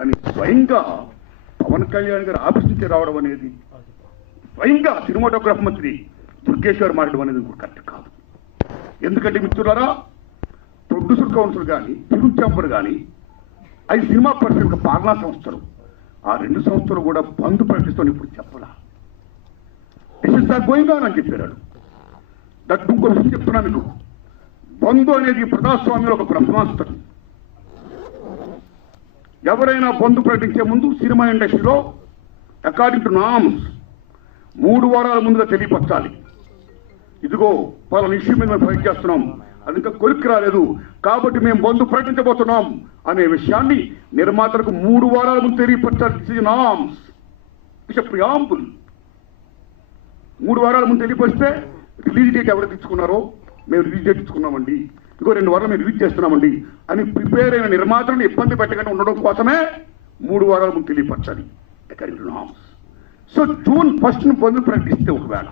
అని స్వయంగా పవన్ కళ్యాణ్ గారు ఆఫీస్ నుంచి రావడం అనేది, స్వయంగా సినిమాటోగ్రఫీ మంత్రి దుర్గేష్ గారు మాట్లాడడం అనేది కరెక్ట్ కాదు. ఎందుకంటే మిత్రులారా, ప్రొడ్యూసర్ కౌన్సిల్ కానీ, ఫిల్మ్ ఛాంబర్ కానీ, అది సినిమా పరిశ్రమ యొక్క పాలనా సంస్థలు, ఆ 2 సంస్థలు కూడా బంద్ ప్రకటిస్తాను ఇప్పుడు చెప్పలా. దిస్ ఇస్ గోయింగ్ ఆన్ అని చెప్పారు. దట్ ఇంకో విషయం చెప్తున్నా మీకు, బంధు అనేది ప్రజాస్వామ్యంలో ఒక బ్రహ్మాస్త్రం. ఎవరైనా బంధు ప్రకటించే ముందు సినిమా ఇండస్ట్రీలో అకార్డింగ్ టు నామ్స్ 3 వారాల ముందుగా తెలియపరచాలి. ఇదిగో పలానా ఇష్యూ మీద మేము ఫైట్ చేస్తున్నాం, అది ఇంకా కొలిక్కి రాలేదు కాబట్టి మేము బంధు ప్రకటించబోతున్నాం అనే విషయాన్ని నిర్మాతలకు 3 వారాల ముందు తెలియపరచాలి. Norms it's a preamble. 3 వారాల ముందు తెలియపరిస్తే రిలీజ్ డేట్ ఎవరు తెచ్చుకున్నారో మేము రిలీజ్ డేట్ ఇచ్చుకున్నామండి, ఇంకో 2 వారాలు మేము రిలీజ్ చేస్తున్నామండి అని ప్రిపేర్ అయిన నిర్మాతలను ఇబ్బంది పెట్టకుండా ఉండడం కోసమే 3 వారాల ముందు తెలియపరచాలి. సో జూన్ 1న బంధు ప్రకటిస్తే ఒకవేళ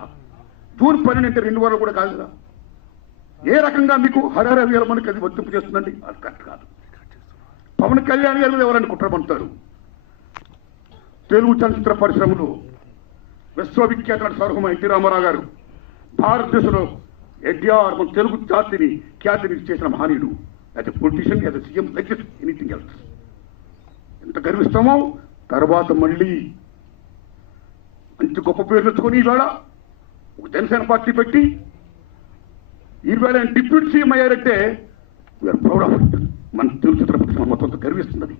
జూన్ 12 అంటే 2 వారాలు కూడా కాదు కదా. ఏ రకంగా మీకు హరహర వీరమనికి అది వర్తింపు చేస్తుందండి? అది కరెక్ట్ కాదు. పవన్ కళ్యాణ్ గారు ఎవరైనా కుట్రపడతారు. తెలుగు చలచిత్ర పరిశ్రమలో విశ్వవిఖ్యాత సర్వమ ఎన్టీ రామారావు గారు భారతదేశంలో ఎన్టీఆర్ మన తెలుగు జాతిని ఖ్యాతిని చేసిన మహనీయుడు. As a politician, as a CM, like anything else. ఎంత గర్విస్తామో. తర్వాత మళ్ళీ మంచి గొప్ప పేరు తెచ్చుకొని ఈవేళ ఒక జనసేన పార్టీ పెట్టి ఈవేళ డిప్యూటీ సీఎం అయ్యారంటే వీఆర్ ప్రౌడ్ ఆఫ్ ఇట్. మన తెలుగు చిత్ర పరిశ్రమ మొత్తం గర్విస్తున్నది.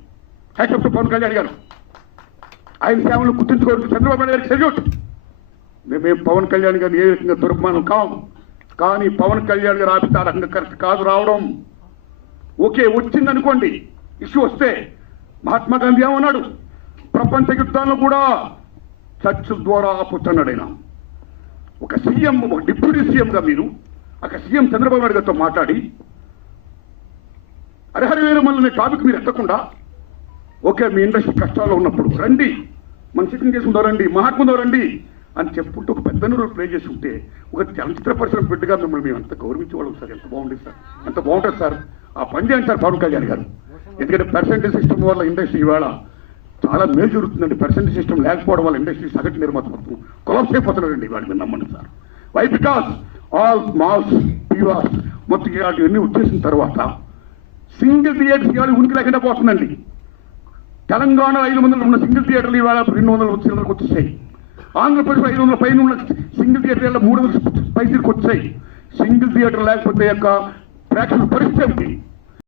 హ్యాట్స్ ఆఫ్ పవన్ కళ్యాణ్ గారు. ఆయన సేవలు గుర్తించుకోవడానికి చంద్రబాబు నాయుడు గారికి సెల్యూట్. మేము పవన్ కళ్యాణ్ గారిని ఏ రకంగా దుర్మానం కాం, కానీ పవన్ కళ్యాణ్ గారు ఆఫీస్ ఆ రకంగా కరెక్ట్ కాదు రావడం. ఓకే, వచ్చిందనుకోండి, ఇష్యూ వస్తే మహాత్మా గాంధీ ఏమన్నాడు? ప్రపంచ యుద్ధాలను కూడా చర్చల ద్వారా ఆపుతున్నాడు ఆయన. ఒక సీఎం, ఒక డిప్యూటీ సీఎంగా మీరు అక్కడ సీఎం చంద్రబాబు నాయుడు గారితో మాట్లాడి హరిహర వీరమల్లి టాపిక్ మీరు ఎత్తకుండా, ఓకే మీ ఇండస్ట్రీ కష్టాల్లో ఉన్నప్పుడు రండి, మన సిట్టింగ్ చేసుకుంటూ రండి, మహాత్ముతో రండి అని చెప్పుకుంటూ ఒక పెద్ద రోల్ ప్లే చేసి ఉంటే ఒక చలచిత్ర పరిశ్రమ బిడ్డగా మిమ్మల్ని మేము అంత గౌరవించేవాళ్ళం సార్. ఎంత బాగుండేది సార్, ఎంత బాగుంటుంది సార్. ఆ పని చేయండి సార్ పవన్ కళ్యాణ్ గారు. ఎందుకంటే పర్సెంటేజ్ సిస్టమ్ వల్ల ఇండస్ట్రీ ఇవాళ చాలా మేలు జరుగుతుందండి. పర్సెంటేజ్ సిస్టమ్ లేకపోవడం వల్ల ఇండస్ట్రీ సగటు నిర్మాత మొత్తం కొలాప్స్ అయిపోతున్నారండి ఇవాళ. మీరు నమ్మండి sir. Why? Because all malls, పీవాస్ మొత్తం ఇవన్నీ వచ్చేసిన తర్వాత సింగిల్ థియేటర్స్ ఇవాళ ఉనికి లేకుండా పోతుందండి. తెలంగాణ 500 ఉన్న సింగిల్ థియేటర్లు ఇవాళ 200 చిల్లరకు వచ్చేసాయి. ఆంధ్రప్రదేశ్ 500 పైన ఉన్న సింగిల్ థియేటర్ 300 పైసలకు వచ్చాయి. సింగిల్ థియేటర్ లేకపోతే యొక్క ప్రేక్షకుల పరిస్థితి